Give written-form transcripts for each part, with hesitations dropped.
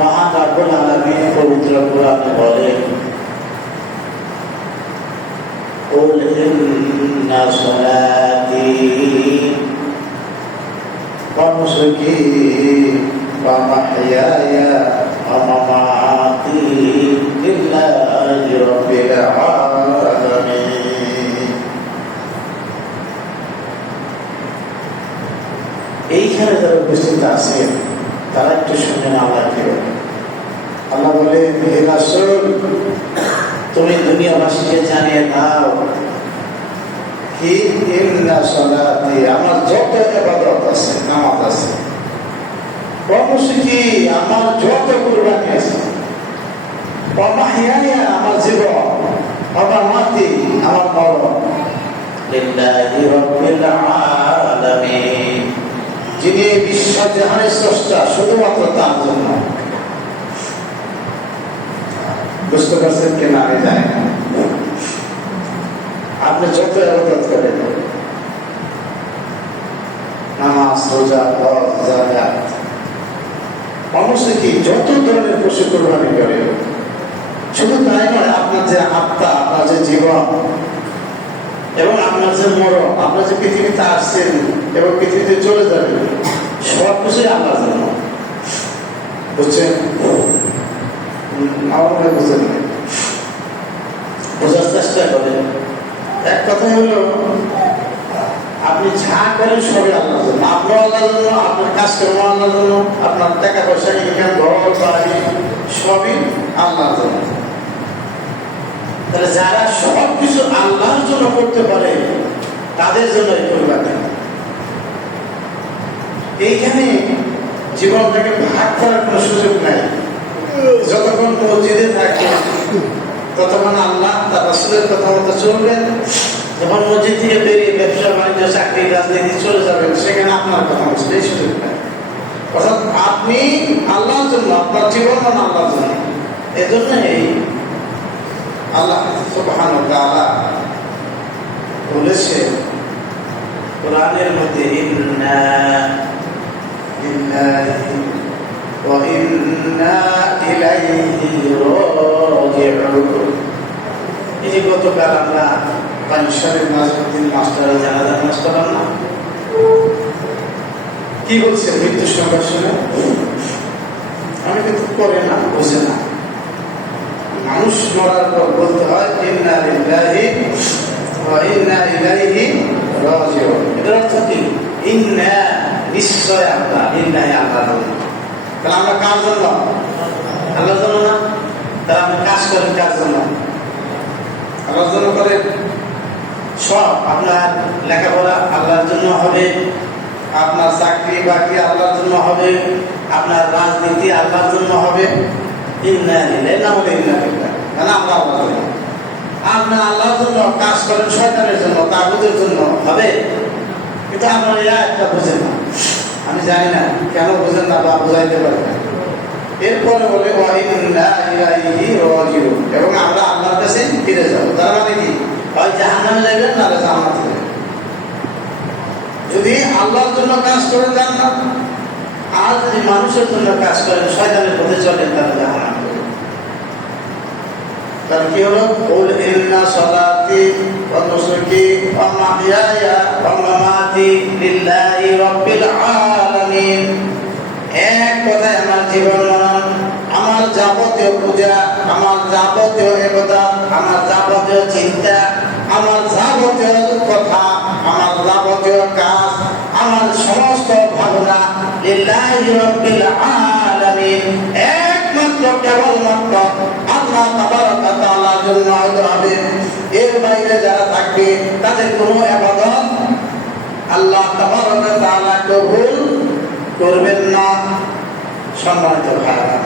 মহান রব্বুল আলামিন পবিত্র কোরআনে বলেন, কুল ইন্না সলাতি ওয়া নুসুকি ওয়া মাহইয়ায়া ওয়া মামাতি লিল্লাহি রাব্বিল আলামিন। এইখানে যারা উপস্থিত আছেন তারা একটু শুনেন আল্লাহকে। আল্লাহ বলে, হে রাসূল, তুমি দুনিয়াবাসীকে জানিয়ে দাও কি ইন্না সলাতি, আমার যত ইবাদত আছে, নামাজ আছে, ওয়া নুসুকি, আমার যত কুরবানি আছে, ওয়া মাহইয়ায়া, আমার জীবন, ওয়া মামাতি, আমার মরণ, লিল্লাহি রাব্বিল আলামিন, যিনি বিশ্ব জাহানের স্রষ্টা, শুধুমাত্র তার জন্য। বুঝতে পারছেন কেন? আমি জানি না। আপনি যত ইবাদত করেন, নামাজ, রোজা, হজ, যাকাত, অবশ্যই যত ধরনের পশু কোরবানি করেন, শুধু তাই নয়, আপনার যে আত্মা, আপনার যে জীবন এবং আপনার যে মরণ, আপনার যে পৃথিবীতে আসছেন এবং পৃথিবীতে চলে যাবেন, সব কিছুই আল্লাহর জন্য। বুঝছেন? আমার মনে বুঝেন না, বোঝার চেষ্টা করেন। এক কথা হলো, আপনি যা করেন সবই আল্লাহর জন্য। আপনি আল্লাহর জন্য, আপনার কাজ কর্ম আল্লাহর জন্য, আপনার টাকা পয়সা, ইনকাম, ঘর বাড়ি সবই আল্লাহর জন্য। তাহলে যারা সব কিছু আল্লাহর জন্য করতে পারে তাদের জন্য এই কোরবানি। এইখানে জীবনটাকে ভাগ করার কোনো সুযোগ নাই। যতক্ষণ মসজিদে থাকে ততক্ষণ আল্লাহ তার রাসূলের কথা মতো চলবেন। যখন মসজিদ থেকে বেরিয়ে ব্যবসা বাণিজ্য, চাকরি, রাজনীতি চলে যাবেন, সেখানে আপনার কথা বলছে এই সুযোগ নাই। অর্থাৎ আপনি আল্লাহর জন্য, আপনার জীবন আল্লাহর জন্য। এজন্য এই আল্লাহ সুবহানাহু ওয়া তাআলা বলেছে কোরআনের মধ্যে, ইন্না লিল্লাহি ওয়া ইন্না ইলাইহি রাজিউন। এই যে গতকাল আমরা পাঞ্জাবের নাজমুদ্দিন মাস্টারের জানাজা নামাজ পড়লাম না, কি বলছে মৃত্যুর সংবাদ শুনে? আমি কিন্তু করে না, বুঝে না। মানুষ মরার পর বলতে হয় ইন্না লিল্লাহি ওয়া ইন্না ইলাইহি রাজিউন। এর অর্থ কি? ইন্না, নিশ্চয় আমরা, লিল্লাহি, আল্লাহর জন্য। তাহলে আমরা কার জন্য? আল্লাহর জন্য না? তাহলে আমরা কাজ করেন কার জন্য? আল্লাহর জন্য করেন। সব আপনার লেখাপড়া আল্লাহর জন্য হবে, আপনার চাকরি বাকরি আল্লাহর জন্য হবে, আপনার রাজনীতি আল্লাহর জন্য হবে। ইন্না লিল্লাহি না বলে ইন্না লিল্লাহি, কারণ আমরা আল্লাহর জন্য। আপনি আল্লাহর জন্য কাজ করেন, শয়তানের জন্য, তাগুতের জন্য হবে। কিন্তু আপনার এরা একটা বুঝেন না। আমি জানি না কেন বুঝেন না বা বুঝাইতে পারেন না। এরপরে বলে ওয়া ইন্না ইলাইহি রাজিউন, এবং আমরা আল্লাহর কাছে ফিরে যাব। তার মানে কি? হয় জাহান্নামে যাবেন, না জান্নাতে যাবেন। যদি আল্লাহর জন্য কাজ করেন জান্নাত, আর যদি মানুষের জন্য কাজ করেন, শয়তানের পথে চলেন, তাহলে জাহান্নাম। তার কি হলো? কুল ইন্না সলাতি ওয়া নুসুকি ওয়া মাহইয়ায়া ওয়া মামাতি লিল্লাহি রাব্বিল আলামিন। এক কথায় আমার জীবন মরণ, আমার যাবতীয় পূজা, আমার যাবতীয় ইবাদত, আমার যাবতীয় চিন্তা, আমার যাবতীয় কথা, আমার যাবতীয় কাজ, আমার সমস্ত ভাবনা লিল্লাহি রাব্বিল আলামিন, একমাত্র কেবলমাত্র আল্লাহ তাবারক ওয়া তাআলার জন্য হবে। এর বাইরে যারা থাকবে তাদের কোনো ইবাদত আল্লাহ তাবারক ওয়া তাআলা কবুল করবেন না। সম্মানিত ভাইরা,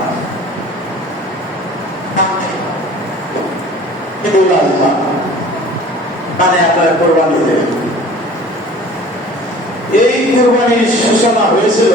মানে আপনারা কোরবানি দেবেন। এই কোরবানির সূচনা হয়েছিল